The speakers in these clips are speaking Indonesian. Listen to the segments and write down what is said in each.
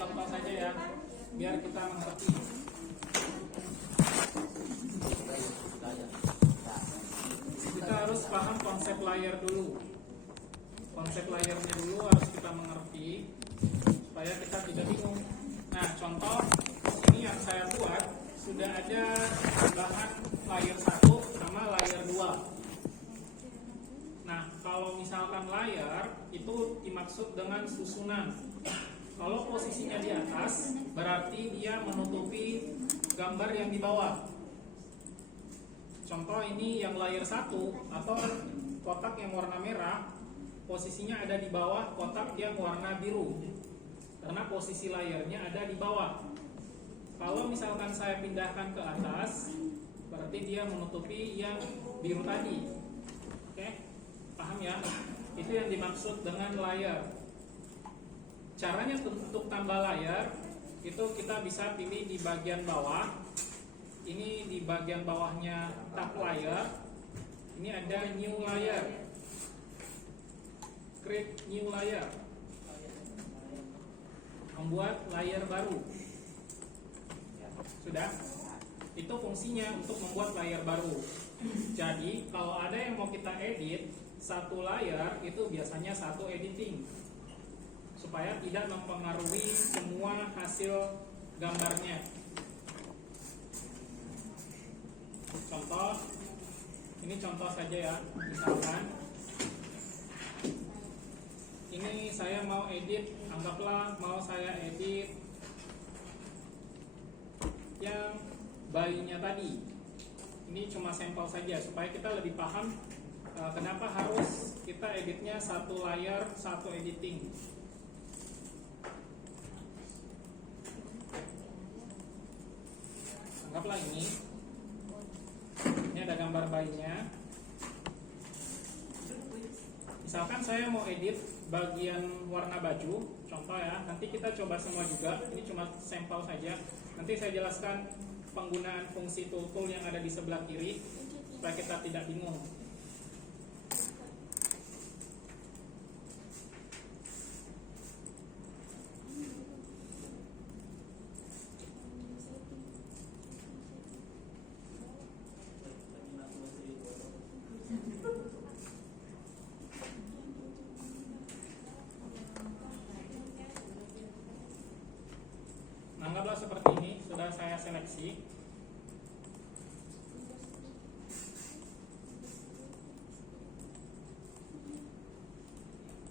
contoh saja ya, biar kita mengerti. Kita harus paham konsep layar dulu. Konsep layarnya dulu harus kita mengerti supaya kita tidak bingung. Nah, contoh ini yang saya buat sudah ada bahan layar 1 sama layar 2. Nah, kalau misalkan layar itu dimaksud dengan susunan. Kalau posisinya di atas, berarti dia menutupi gambar yang di bawah. Contoh ini yang layar 1 atau kotak yang warna merah, posisinya ada di bawah kotak yang warna biru. Karena posisi layarnya ada di bawah. Kalau misalkan saya pindahkan ke atas, berarti dia menutupi yang biru tadi. Oke? Paham ya? Itu yang dimaksud dengan layar. Caranya untuk tambah layar itu kita bisa pilih di bagian bawah. Ini di bagian bawahnya tab layar. Ini ada new layer. Create new layer. Membuat layar baru. Sudah? Itu fungsinya untuk membuat layar baru. Jadi kalau ada yang mau kita edit, satu layar itu biasanya satu editing, supaya tidak mempengaruhi semua hasil gambarnya. Contoh, ini contoh saja ya. Misalkan ini saya mau edit, anggaplah mau saya edit yang bayinya tadi. Ini cuma sampel saja supaya kita lebih paham kenapa harus kita editnya satu layar, satu editing. Anggaplah ini ada gambar bayinya. Misalkan saya mau edit bagian warna baju, contoh ya, nanti kita coba semua juga. Ini cuma sampel saja. Nanti saya jelaskan penggunaan fungsi tool yang ada di sebelah kiri supaya kita tidak bingung. Anggaplah seperti ini, sudah saya seleksi.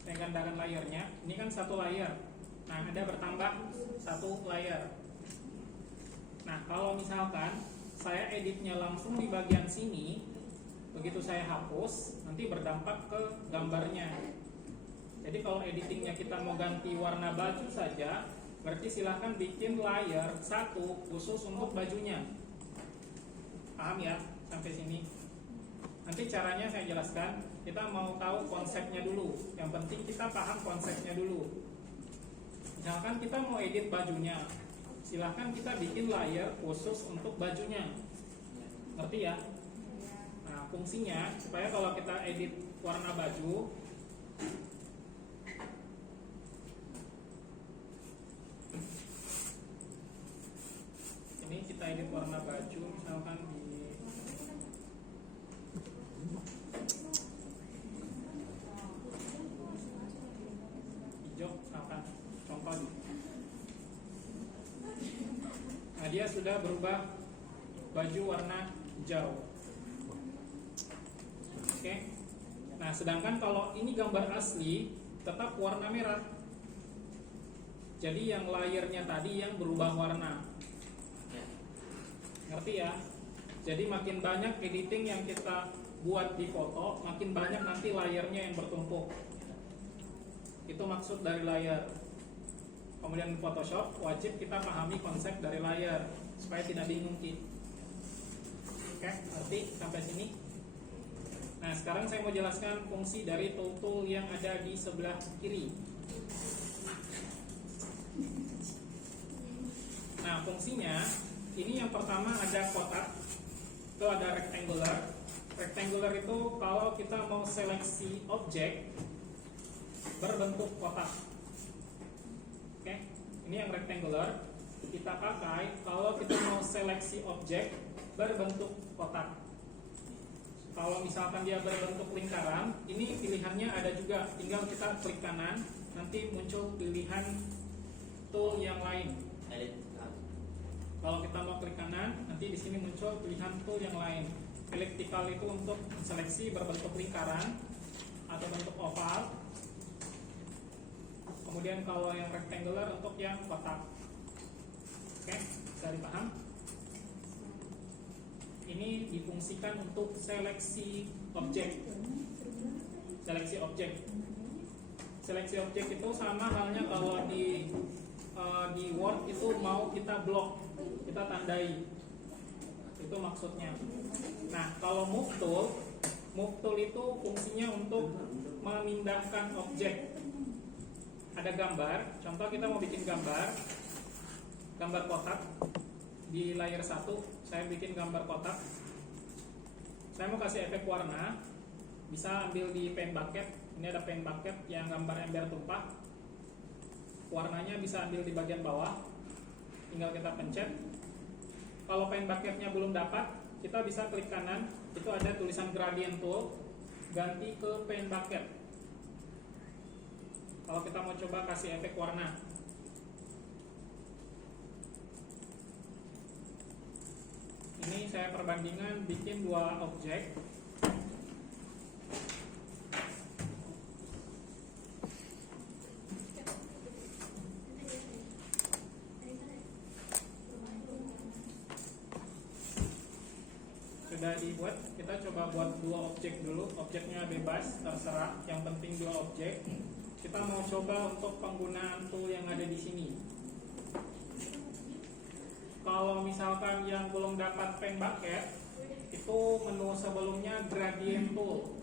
Saya gandakan layarnya. Ini kan satu layar. Nah, ada bertambah satu layar. Nah, kalau misalkan saya editnya langsung di bagian sini, begitu saya hapus, nanti berdampak ke gambarnya. Jadi kalau editingnya kita mau ganti warna baju saja, berarti silahkan bikin layar 1 khusus untuk bajunya. Paham ya sampai sini? Nanti caranya saya jelaskan. Kita mau tahu konsepnya dulu. Yang penting kita paham konsepnya dulu. Misalkan kita mau edit bajunya, silahkan kita bikin layar khusus untuk bajunya. Ngerti ya? Nah, fungsinya supaya kalau kita edit warna baju, ini kita edit warna baju, misalkan di hijau, misalkan contoh. Nah, dia sudah berubah baju warna hijau. Oke. Nah, sedangkan kalau ini gambar asli tetap warna merah. Jadi yang layernya tadi yang berubah warna. Ngerti ya? Jadi makin banyak editing yang kita buat di foto, makin banyak nanti layarnya yang bertumpuk. Itu maksud dari layar. Kemudian Photoshop wajib kita pahami konsep dari layar supaya tidak bingung Ki. Oke, ngerti sampai sini? Nah, sekarang saya mau jelaskan fungsi dari tool yang ada di sebelah kiri. Nah, fungsinya ini yang pertama ada kotak, itu ada rectangular. Rectangular itu kalau kita mau seleksi objek berbentuk kotak. Oke, ini yang rectangular, kita pakai kalau kita mau seleksi objek berbentuk kotak. Kalau misalkan dia berbentuk lingkaran, ini pilihannya ada juga, tinggal kita klik kanan, nanti muncul pilihan tool yang lain. Kalau kita mau klik kanan, nanti di sini muncul pilihan tool yang lain. Elliptical itu untuk seleksi berbentuk lingkaran atau bentuk oval. Kemudian kalau yang rectangular untuk yang kotak. Oke, bisa dipaham? Ini difungsikan untuk seleksi objek. Seleksi objek. Seleksi objek itu sama halnya kalau di Word itu mau kita blok, kita tandai. Itu maksudnya. Nah, kalau move tool itu fungsinya untuk memindahkan objek. Ada gambar, contoh kita mau bikin gambar kotak di layer 1. Saya bikin gambar kotak. Saya mau kasih efek warna, bisa ambil di pen bucket. Ini ada pen bucket yang gambar ember tumpah. Warnanya bisa ambil di bagian bawah, tinggal kita pencet. Kalau pen bucketnya belum dapat, kita bisa klik kanan, itu ada tulisan gradient tool, ganti ke pen bucket. Kalau kita mau coba kasih efek warna, ini saya perbandingan bikin dua objek. Sudah dibuat, kita coba buat dua objek dulu. Objeknya bebas, terserah, yang penting dua objek. Kita mau coba untuk penggunaan tool yang ada di sini. Kalau misalkan yang belum dapat pen bucket, itu menu sebelumnya gradient tool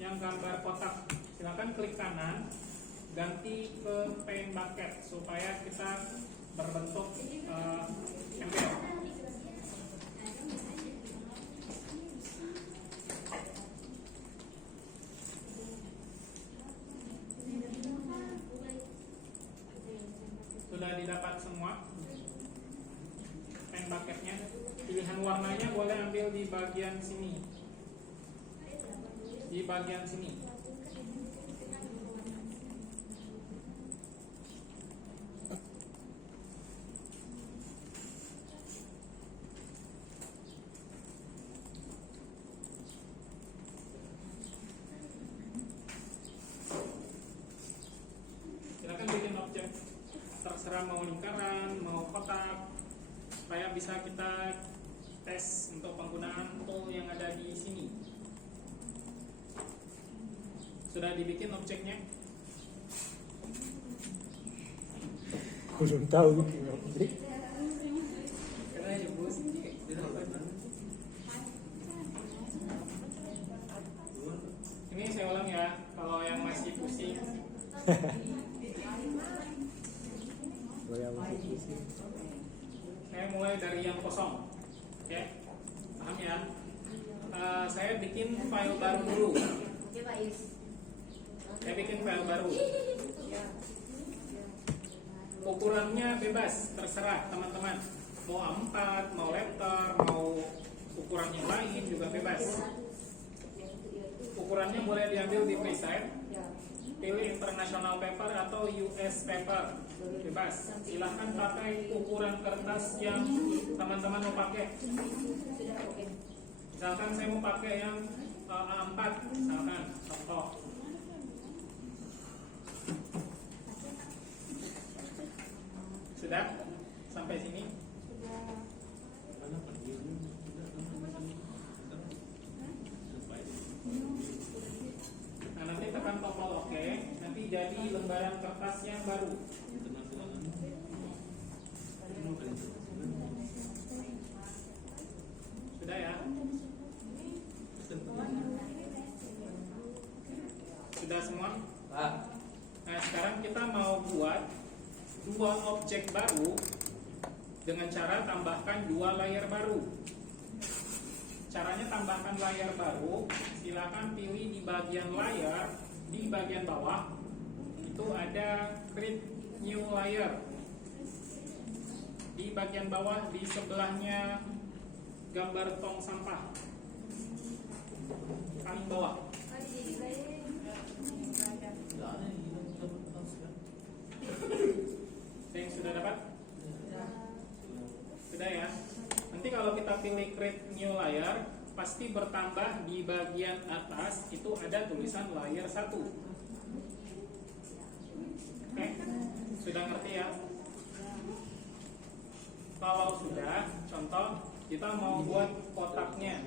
yang gambar kotak. Silakan klik kanan, ganti ke pen bucket supaya kita berbentuk ember. Sudah didapat semua pen bucketnya. Pilihan warnanya boleh ambil di bagian sini. Di bagian sini. Silakan bikin objek, terserah mau lingkaran, mau kotak, supaya bisa kita tes untuk penggunaan tool yang ada di sini. Sudah dibikin objeknya? Belum tahu bikin objek. Ini saya ulang ya, kalau yang masih pusing. Saya mulai dari yang kosong. Oke, paham ya? Saya bikin file baru dulu. Saya bikin file baru. Ukurannya bebas, terserah teman-teman. Mau A4, mau letter, mau ukuran yang lain juga bebas. Ukurannya boleh diambil di preset. Pilih international paper atau US paper, bebas. Silahkan pakai ukuran kertas yang teman-teman mau pakai. Misalkan saya mau pakai yang A4, misalkan contoh. Sudah sampai sini? Nah, nanti tekan tombol OK, nanti jadi lembaran kertas yang baru. Sudah ya? Sudah semua? Nah, sekarang kita mau buat dua objek baru dengan cara tambahkan dua layer baru. Caranya tambahkan layar baru, silakan pilih di bagian layar, di bagian bawah itu ada create new layer. Di bagian bawah di sebelahnya gambar tong sampah, paling bawah. Ada yang sudah dapat? Sudah ya. Nanti kalau kita pilih create new layer, pasti bertambah di bagian atas itu ada tulisan layer 1. Oke, sudah ngerti ya? Kalau sudah, contoh kita mau buat kotaknya.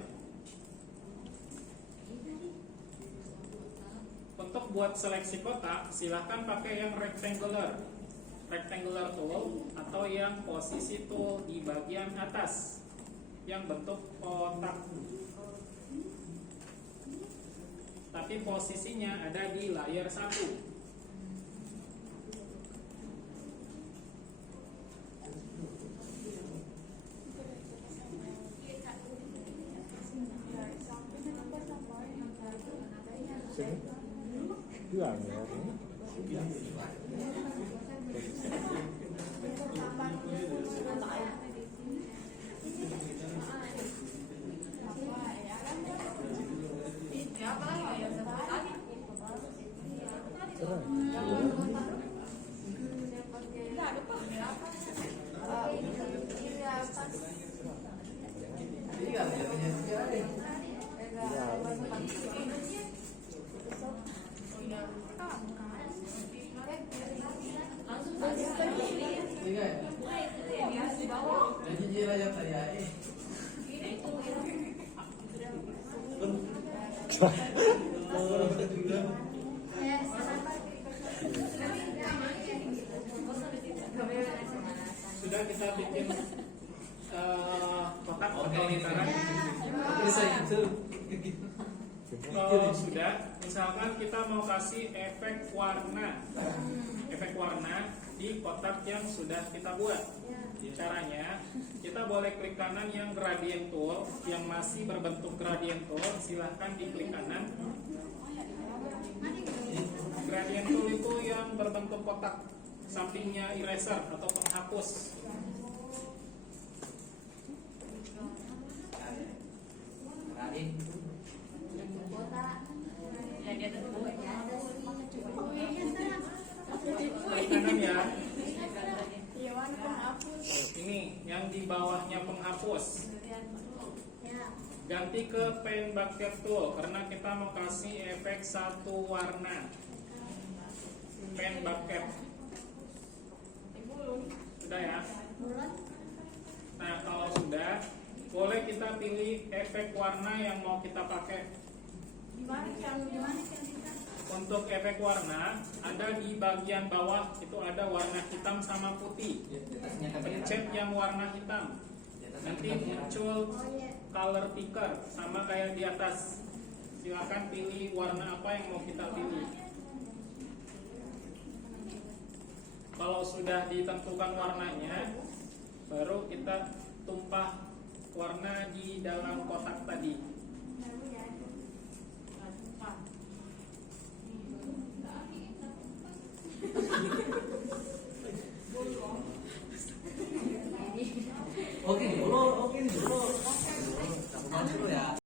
Untuk buat seleksi kotak, silahkan pakai yang rectangular tool atau yang posisi tool di bagian atas yang bentuk kotak. Tapi posisinya ada di layer 1. Sudah kita bikin kotak pakai lingkaran. Kalau sudah, misalkan kita mau kasih efek warna di kotak yang sudah kita buat. Caranya, kita boleh klik kanan yang gradient tool, yang masih berbentuk gradient tool, silahkan diklik kanan. Gradient tool itu yang berbentuk kotak, sampingnya eraser atau penghapus. Kanan ya. Ini yang di bawahnya penghapus. Ganti ke pen bucket tool karena kita mau kasih efek satu warna. Pen bucket. Sudah ya. Nah, kalau sudah, boleh kita pilih efek warna yang mau kita pakai. Untuk efek warna, ada di bagian bawah itu ada warna hitam sama putih. Pencet yang warna hitam. Nanti muncul color picker sama kayak di atas. Silakan pilih warna apa yang mau kita pilih. Kalau sudah ditentukan warnanya, baru kita tumpah warna di dalam kotak tadi.